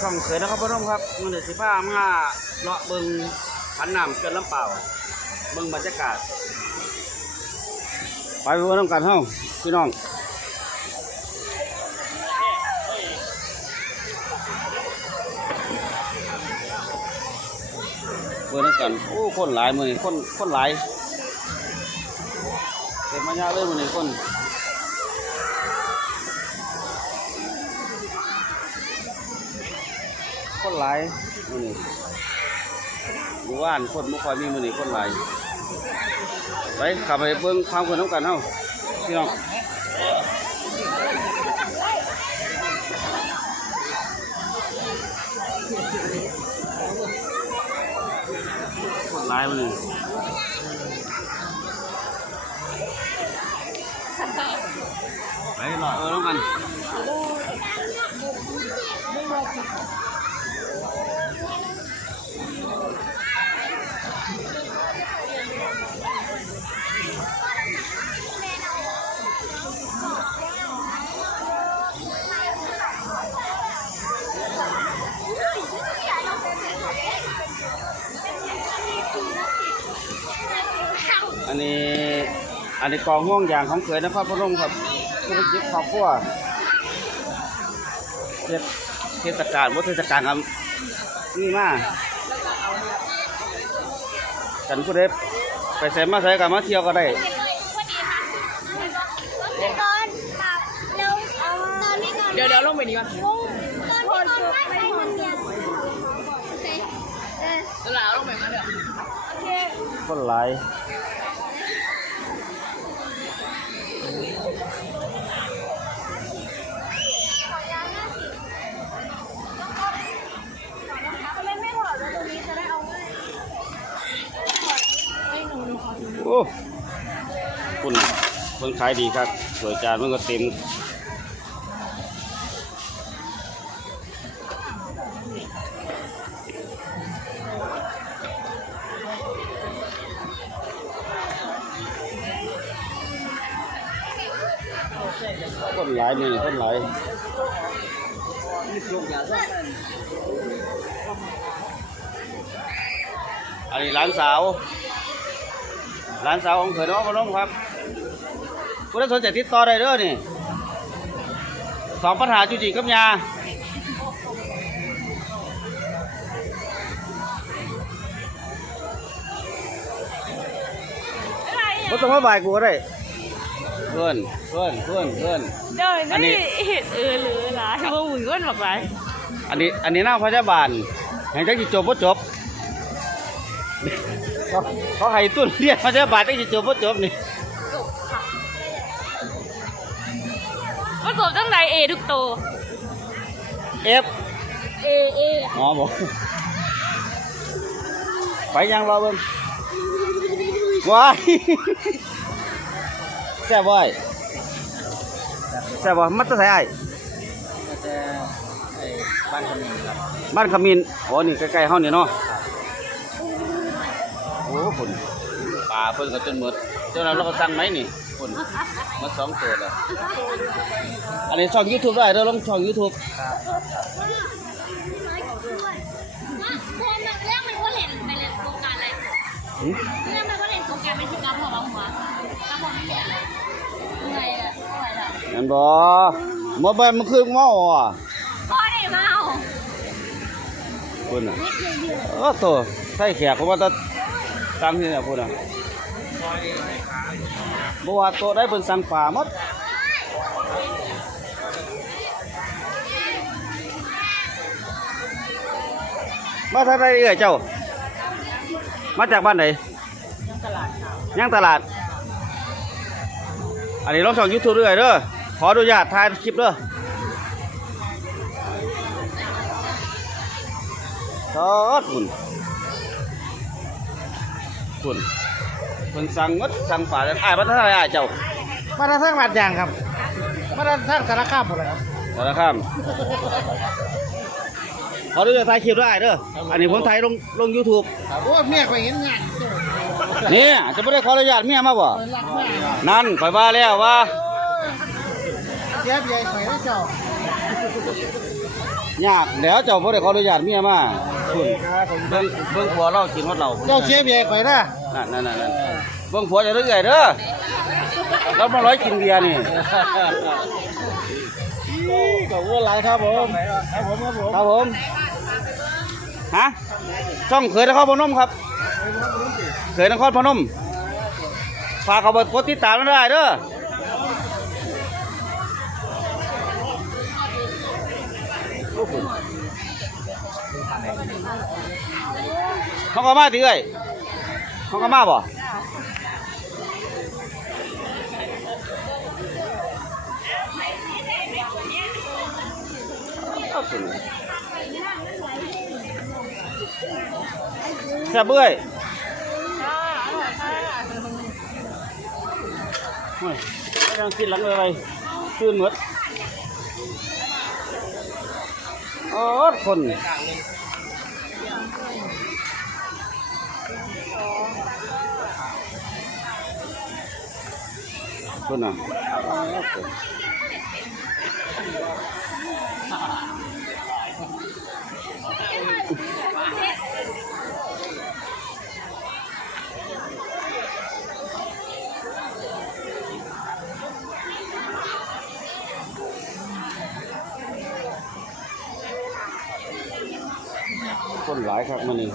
ช่องเขยนะครับพ่อน้องครับมือเดือสิบห้ามาเลาะเบิงขันน้ำเกินลำเปล่า เบิงบรรยากาศ ไปเบิ่งน้ำกันเฮ้าพี่น้องเบิ่งน้ำกันโอ้คนหลายมือนี่คนคนหลายเต็มมายาเลยมือนี่คน คนหลายมื้อนี้อยู่บ้านคนบ่ค่อยมีมื้อนี้คนหลายไปขับไปเบิ่งความคนน้ำกันเฮาพี่น้องคนหลายมื้อนี้ไปรอเออน้ำกัน อันนี้ อันนี้กองห่วงยางของเขยนะครับพ่อลุงครับธุรกิจครอบครัวเทศเทศกาลวัฒเทศกาลครับนี่มากันผู้ใดไปใส่มาใส่กันมาเที่ยวก็ได้ตอนตับเร็วเอาตอนนี้ก่อนเดี๋ยวเดี๋ยวลงไปนี้ก่อนตอนนี้ก่อนไม่ไปคนเดียวโอเคเออ เดี๋ยวเราลงไปกันเดี๋ยว โอเค คนหลาย เล่นไม่ถอดแล้วตรงนี้จะได้เอาง่าย โอ้คุณเพิ่นขายดีครับสวยจานมันก็เต็มคนหลายนี่คนหลายอันนี้ร้านสาว ร้านสาวของเขยน้องพนมครับผู้ใดสนใจติดต่อได้เด้อนี่สองปัญหาจุจิกับยาบ่ต้องมาบ่ายกูก็ได้เพื่อนเพื่อนเพื่อนเพื่อน เดี๋ยวอันนี้ นี่เห็ดเออหรือหลายว่าหุ่นก้นบอกหลายอันนี้อันนี้นางพยาบาลแห่งจักสิจบบ่จบ เขาเขาให้ตุ้นเรียนพยาบาลจักสิจบบ่จบนี่ผสมตั้งไหนเอทุกตัวเอฟเอเออ๋อบอกไปยังรอเบิ่งว้ายแซ่บบ่อยแซ่บบ่มัดตะไสไอ้บ้านคนหนึ่งครับบ้านขมิ้นอ๋อนี่ใกล้ๆเฮานี่เนาะโอ้ คุณปลาเพิ่นก็จนหมดเจ้านั้นเราก็สั่งไหมนี่คุณมาสองตัวแล้วอันนี้ช่อง YouTube ได้เด้อลงช่อง YouTube คนแบบเรื่องมันก็เล่นไปเล่นโครงการอะไรหึเรื่องมันก็เล่นโครงการเป็นชิกับหัวหัวกับหัวไม่เหลือเหนื่อยอะเหนื่อยละนั่นบ่บ่ไปมันคือหม้ออะพ่อได้เมาคุณน่ะเออโตใส่แขกเพราะว่าตะ ตามที่เนี่ยพุ่นน่ะบ่ว่าโตได้เพิ่นสั่งปลาหมดมาทางใดเอ่ยเจ้า มาจากบ้านไหนยังตลาด อันนี้ลองช่อง YouTube ด้วยเด้อ ขออนุญาตถ่ายคลิปเด้อทอดคุณ คุณเพิ่นสั่งหมดสั่งป่าแล้วอ้ายมาทางไหนอ้ายเจ้ามาทางบาดยางครับ มาทางสารคามหมดเลยครับสารคามขอดูจะถ่ายคลิปด้วยอ้ายเด้ออันนี้ผมถ่ายลงลง YouTube โอ้เมียไปเห็นงานนี่จะไม่ได้ขออนุญาตเมียมาบ่รักแม่นั่นข่อยว่าแล้วว่าเจี๊ยบใหญ่ไปแล้วเจ้ายากเดี๋ยวเจ้าบ่ได้ขออนุญาตเมียมา คุณเบิ่งเบิ่งผัวเรากินฮอดเราเจ้าเสียเบียร์ข่อยนะนั่นนั่นนั่นนั่นเบิ่งผัวจะเรื่อยเด้อเรามาร้อยกินเบียร์นี่ขอบคุณหลายครับผมครับผมครับผมครับผมฮะช่องเคยนครพนมครับเคยนครพนมฝากเขาไปกดติดตามมันได้เด้อ เขาก็มาติเอ้ยเขาก็มาบ่แซ่บเบ้ยโอ้ยไม่ต้องคิดหลังเลยอะไรตื่นหมด โอ้ยคนคนอ่ะ หลายครับมันนี่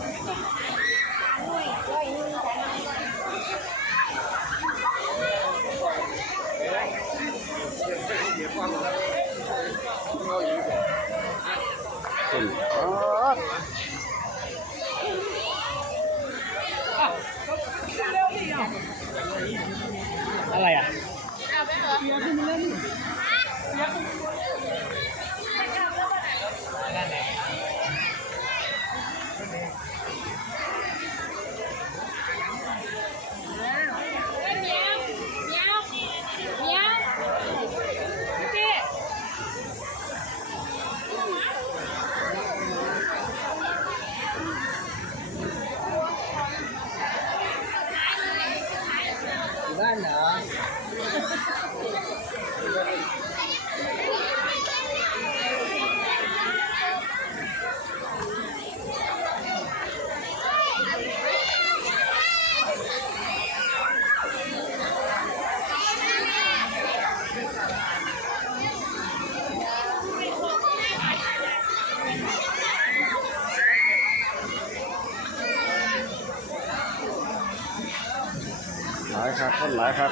ครับคนหลายครับ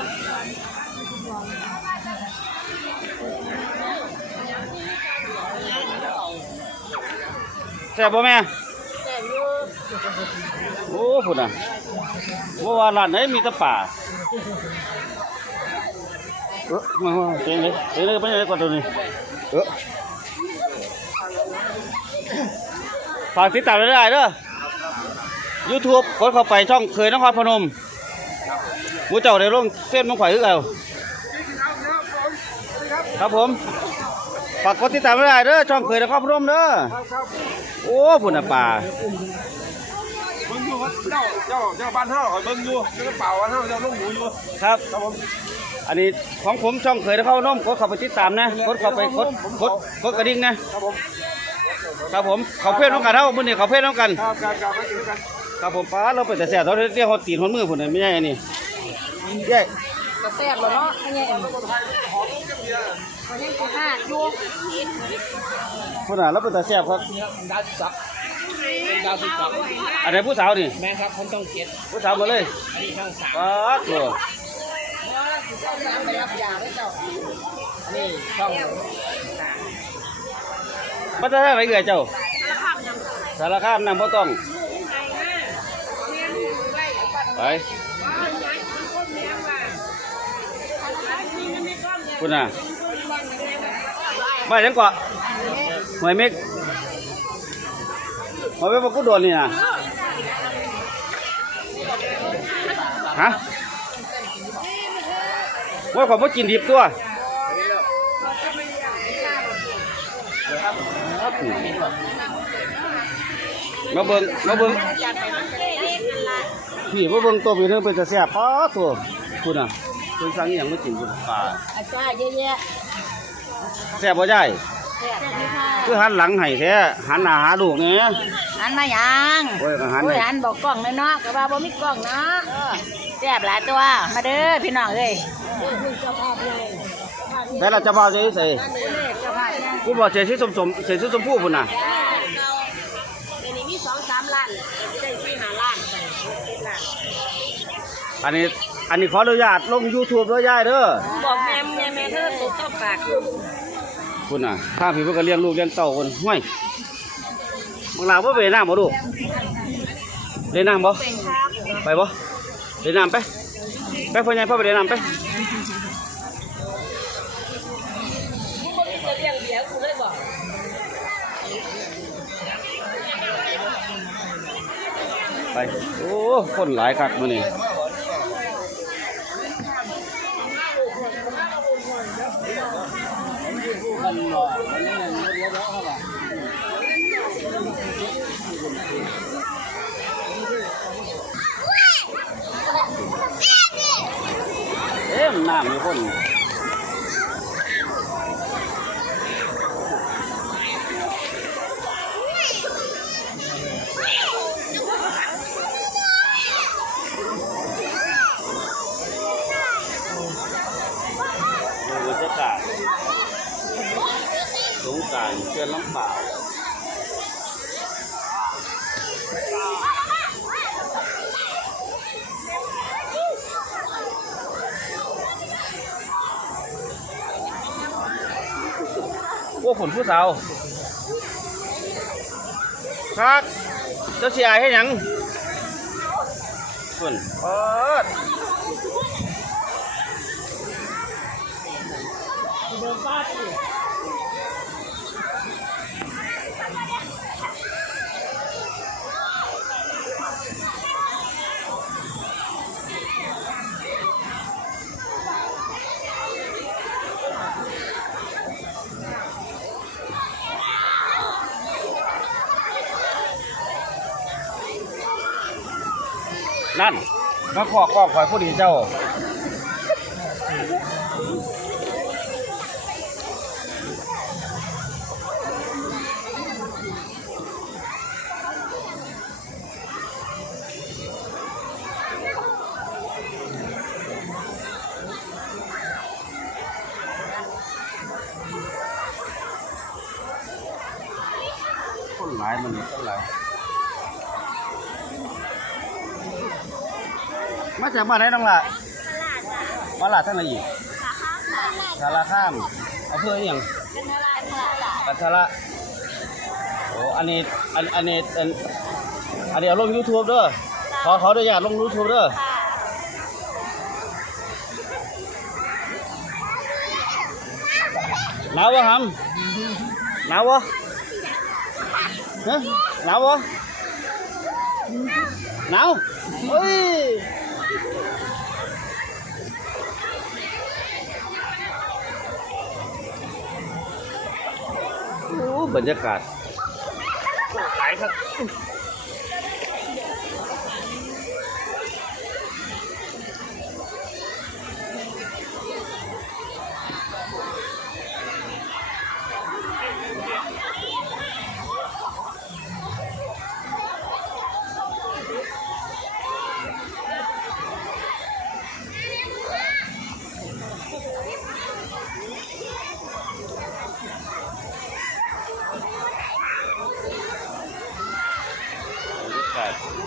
แซ่บบ่แม่โอ้พุ่นอะว่าว่าร้านไหนมีแต่ป่าเออมาว่าเจ๋งเลยเจ๋งเลยไปไหนก่อนตัวนี้เออฝากติดตามได้เด้อ YouTube กดเข้าไปช่องเคยนครพนมห มูเจ้าได้ลงเส้นมังข่อยคือเก่าครับผมฝากกดติดตามไม่ได้เด้อช่องเคยนครพนมเด้อโอ้พุ่นน่ะป่าเบิ่งอยู่ครับเจ้าเจ้าเจ้าบ้านเฮาคอยเบิ่งอยู่เจ้าเป่าบ้านเฮาเจ้าลงหมูอยู่ครับครับผมอันนี้ของผมช่องเคยนครพนมกดเข้าไปติดตามนะกดเข้าไปกดกดกดกระดิ่งนะครับผมครับผมเขาเพื่อนน้องกันเท่ามื้อนี้เขาเพื่อนน้องกันครับการการมากินกันครับผมป้าเราไปแต่แซ่บเราเรียกฮอดตีนฮอดมือพุ่นน่ะไม่ใช่อันนี้ เย้แซ่บแล้วเนาะไม่ใช่เอ็มมันยังสิห้าอยู่พุ่นน่ะเราไปแต่แซ่บครับดาวซับดาวซับอันไหนผู้สาวนี่แม่ครับผมต้องเก็ตผู้สาวหมาเลยอันนี้ช่องสามป้าตัวไปรับยาไว้เจ้าอันนี้ช่องมาจะได้ไรเอ่ยเจ้าสารคามนำบ่ต้องไป คุณน่ะไม่ยังเกาหวยเมกหวยเมกมากูโดนนี่นะฮะว่าผมว่ากินดิบตัวมาเบิ่งมาเบิ่งพี่มาเบิ่งตัวพี่เรื่องเป็นจะแซ่บป้าตัวคุณอะ คุณสั่งอหย่างไม่กินคุณปลาอาจารย์เยอะแยะแซ่บบ่ได้แแซ่บอยู่ค่ะคือหันหลังให้แท้หันหน้าหาลูกเนี่ยหันมายังโอ้ยก็หันโอ้ให้ยหันบอกกล้องเลยเนาะก็ว่าบ่มีกล้องเนาะแซ่บหลายตัวมาเด้อพี่น้องเอ้ยแต่เราจะบอกจะใส่กูบอกเสียชีสมสมเสียชีสมผู้พุ่นน่ะเดี๋ยวนี้มีสองสามล้านได้สี่ห้าล้านไปล้านอันนี้ อันนี้ขออนุญาตลง YouTube ด้วยยายเด้อบอกแม่แม่แม่เธอสุกเข้าปากคุณน่ะถ้าพี่เพิ่นก็เลี้ยงลูกเลี้ยงเต้าคนห้วยบางลาวบ่ไปเล่นน้ำบ่ลูกเล่นน้ำบ่ไปบ่เล่นน้ำไปไปพ่อใหญ่พ่อไปเล่นน้ำไปไป โอ้ คนหลายคักมื้อนี้ นน้ำมีคนดูบรรยากาศสงกรารเกินลำเปล่าโนผู้สาวครับเจ้าเสียให้หยังฝนเปิดนั่ นั่นมาขอกอข่อยผู้ดีเจ้าคนหลายมันนี่คนหลาย มาจากบ้านไหนน้องล่ะมาลาดทั้งไหนอีกสารข้ามอำเภออหย่างปัทละโอ้อันนี้อันอันนี้อันอันนี้เอาลง YouTube เด้อขอขออนุญาตลง YouTube เด้อหนาววะฮัมหนาววะฮะหนาวปะหนาวเฮ้ย บรรยากาศหลายครับ that.